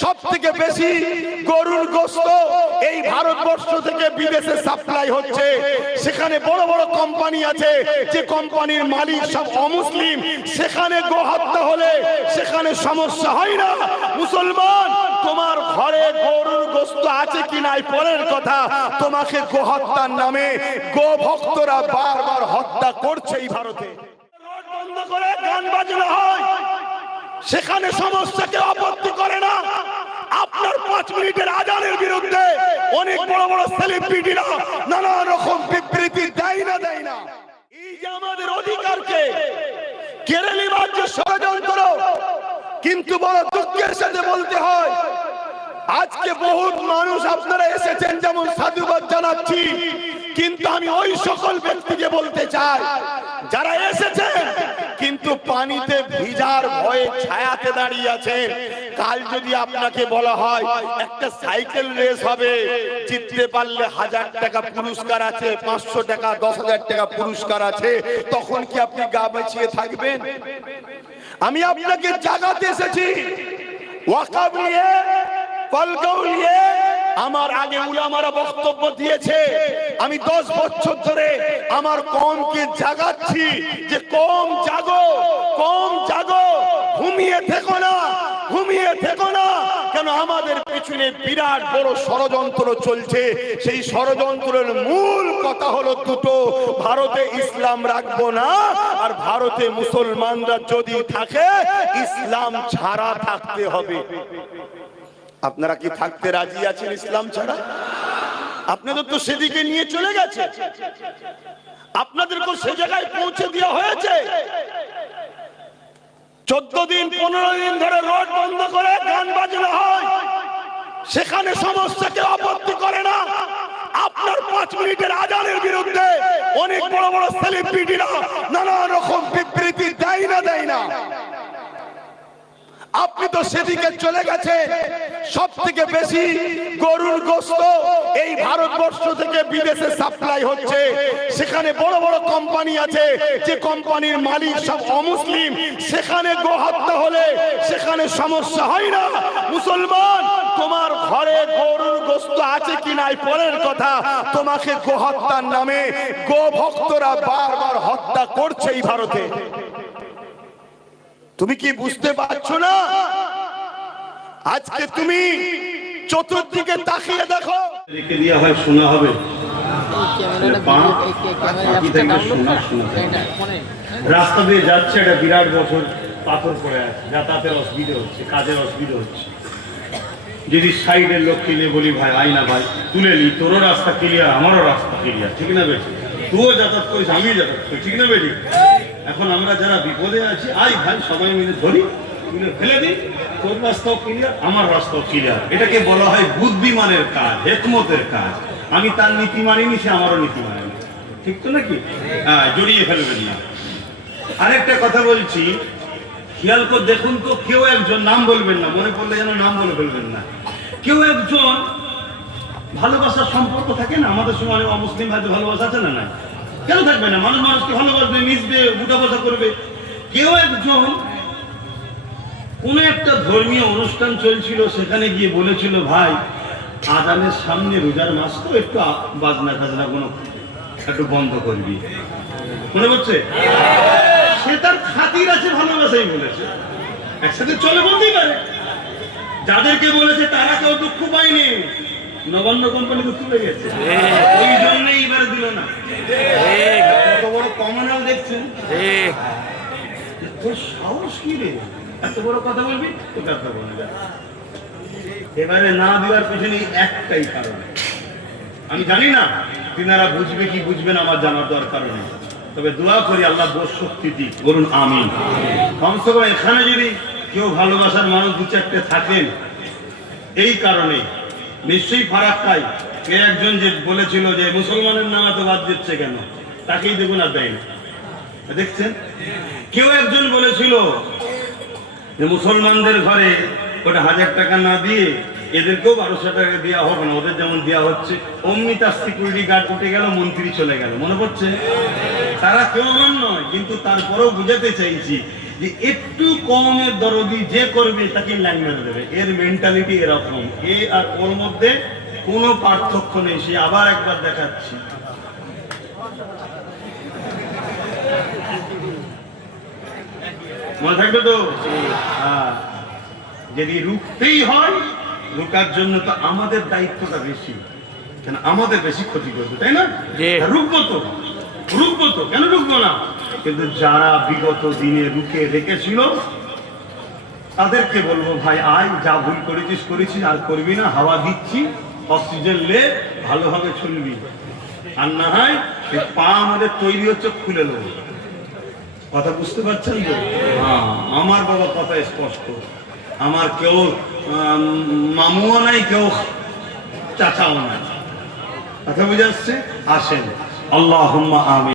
সব থেকে বেশি গরুর গোশত এই ভারতবর্ষ থেকে বিদেশে সাপ্লাই হচ্ছে। সেখানে বড় বড় কোম্পানি আছে, যে কোম্পানির মালিক সব অমুসলিম। সেখানে গো হত্যা হলে সেখানে সমস্যা হয় না। মুসলমান, তোমার ঘরে গরুর গোশত আছে কি নাই পরের কথা, তোমাকে গো হত্যার নামে গো ভক্তরা বারবার হত্যা করছে। এই ভারতে রোড বন্ধ করে গান বাজনা হয়, সেখানে সমস্যাকে আপত্তি করে না। আপনার 5 মিনিটের আজানের বিরুদ্ধে অনেক বড় বড় সেলিব্রিটিরা নানা রকম বিবৃতি দেয় না। এই যে আমাদের অধিকারকে কেড়ে নেবার যে ষড়যন্ত্র, কিন্তু বড় দুঃখের সাথে বলতে হয় আজকে বহুত মানুষ আপনারা এসেছেন, যেমন সাধুবাদ জানাচ্ছি, কিন্তু আমি ওই সকল ব্যক্তিকে বলতে চাই যারা এসেছেন কিন্তু পানিতে ভিজার ভয়ে ছায়াতে দাঁড়িয়ে আছেন। কাল যদি আপনাকে বলা হয় একটা সাইকেল রেস হবে, জিততে পারলে 1000 টাকা পুরস্কার আছে, 500 টাকা, 10,000 টাকা পুরস্কার আছে, তখন কি আপনি গা বাঁচিয়ে থাকবেন? আমি আপনাকে জাগাতে এসেছি ওয়াকফ নিয়ে, কলগৌ নিয়ে। আমার আগে উলামারা বক্তব্য দিয়েছে, আমি 10 বছর ধরে আমার কওমকে জাগাচ্ছি যে কওম জাগো, কওম জাগো, ঘুমিয়ে থেকো না। কেন আমাদের পিছনে বিরাট বড় ষড়যন্ত্র চলছে। সেই ষড়যন্ত্রের মূল কথা হলো দুটো, ভারতে ইসলাম রাখবো না, আর ভারতে মুসলমানরা যদি থাকে ইসলাম ছাড়া থাকতে হবে। আপনারা কি থাকতে রাজি আছেন ইসলাম ছাড়া? আপনাদের তো সেদিকে নিয়ে চলে গেছে, আপনাদেরকে সে জায়গায় পৌঁছে দেওয়া হয়েছে। 14 দিন 15 দিন ধরে রোড বন্ধ করে গান বাজনা হয়, সেখানে সমস্যাকে আপত্তি করে না। আপনার 5 মিনিটের আজানের বিরুদ্ধে অনেক বড় বড় সেলিব্রিটিরা নানা রকম বিবৃতি দেয় না। আপনি তো সেদিকে চলে গেছে। সব থেকে বেশি গরুর গোশত এই ভারতবর্ষ থেকে বিদেশে সাপ্লাই হচ্ছে। সেখানে বড় বড় কোম্পানি আছে, যে কোম্পানির মালিক সব অমুসলিম। সেখানে গো হত্যা হলে সেখানে সমস্যা হয় না। মুসলমান, তোমার ঘরে গরুর গোশত আছে কি নাই পরের কথা, তোমাকে গো হত্যার নামে গো ভক্তরা বারবার হত্যা করছে এই ভারতে। তুমি কি বুঝতে পারছো না? আজকে তুমি চতুর্দিকে তাকিয়ে দেখো, রেখে দেওয়া হয়, শোনা হবে, রাস্তা দিয়ে যাচ্ছে, একটা বিরাট বছর পাথর পড়ে আছে, যাতায়াতের অসুবিধা হচ্ছে, কাজের অসুবিধা হচ্ছে। যদি সাইডের লোক কিনে বলি ভাই আইনা ভাই তুলে নি, তোরও রাস্তা ক্লিয়ার, আমারও রাস্তা ক্লিয়ার, ঠিক না বেশি? তুইও যাতায়াত করিস, আমিও যাতায়াত করি, ঠিক না বেশি? এখন আমরা যারা বিপদে আছি, আই ভাই সবাই মিলে ধরি, ফেলে দিই, তোর রাস্তাও ক্লিয়ার, আমার রাস্তাও ক্লিয়ার। এটাকে বলা হয় বুদ্ধিমানের কাজ, হেকমতের কাজ। আমি তার নীতি মানিনি, সে আমারও নীতি মানেনি, ঠিক তো নাকি? হ্যাঁ, জড়িয়ে ফেলবেন না। আরেকটা কথা বলছি, খেয়াল করে দেখুন তো, কেউ একজন, নাম বলবেন না, মনে পড়লে যেন নাম বলে ফেলবেন না, কেউ একজন ভালোবাসার সম্পর্ক থাকে না, আমাদের সময় অনেক অমুসলিম ভাইতে ভালোবাসা আছে না? না, কেন থাকবে না? মানুষ মানুষকে ভালোবাসবে, মিশবে, উঠা বসা করবে। কেউ একজন কোন একটা ধর্মীয় অনুষ্ঠান চলছিল, সেখানে গিয়ে বলেছিল ভাই আজানের সামনে রোজার মাস তো, একটু বাজনা খাজনা কোনো একটু বন্ধ করবি, মনে হচ্ছে? সে তার খাতির আছে, ভালোবাসাই বলেছে, একসাথে চলে বলতেই পারে। যাদেরকে বলেছে তারা কেউ দুঃখ পায়নি, নবান্ন কোম্পানি দুঃখ পেয়ে গেছে, ওই জন্যই এবারে দিল না। কত বড় কমনাল দেখছেন, তোর সাহস কি রে, এত বড় কথা বলবি? তো কথা বলবে। এবারে না দেওয়ার পিছনে একটাই কারণ, আমি জানি না তিনারা বুঝবে কি বুঝবেন, আমার জানার দরকার নেই, তবে দোয়া করি আল্লাহ বোধ শক্তি দিক, বলুন আমিন। কমসে কম এখানে যদি কেউ ভালোবাসার মানুষ 2-4টে থাকেন, এই কারণে নিশ্চয়ই ফারাক খাই। কে একজন যে বলেছিল যে মুসলমানের নামা তো বাদ দিচ্ছে কেন, তাকেই দেখুন আর দেয় না, দেখছেন? কেউ একজন বলেছিল যে মুসলমানদের ঘরে ওটা 1000 টাকা না দিয়ে এদেরকেও 1200 টাকা দেওয়া হবে না, ওদের যেমন দেওয়া হচ্ছে। অমনি তার সিকিউরিটি গার্ড উঠে গেল, মন্ত্রী চলে গেল, মনে পড়ছে? তারা কেউ আমার নয়, কিন্তু তারপরেও বুঝাতে চাইছি যে একটু কমের দরদি যে করবে তাকে ল্যাং মেরে দেবে, এর মেন্টালিটি এরকম। এ আর ওর মধ্যে কোনো পার্থক্য নেই। সে আবার একবার দেখাচ্ছি, মনে থাকবে তো? হ্যাঁ, যদি রুখতেই হয়, রুকার জন্য তো আমাদের দায়িত্বটা বেশি, কেন আমাদের বেশি ক্ষতি করবে, তাই না? রুখবো তো, কেন রুখবো না? কিন্তু যারা বিগত দিনে রুখে রেখেছিল তাদেরকে বলবো, ভাই আয়, যা ভুল করেছিস আর করবি না, হাওয়া দিচ্ছি, অক্সিজেন লে, ভালোভাবে চলবি। আর না হয় পা আমাদের তৈরি হচ্ছে, খুলে নেবো। কথা বুঝতে পারছেন তো? হ্যাঁ, আমার বাবা কথা স্পষ্ট। আমার কেউ মামুও নাই, কেউ চাচাও নাই। কথা বুঝে আসছে? আসেন, আল্লাহুম্মা আমিন।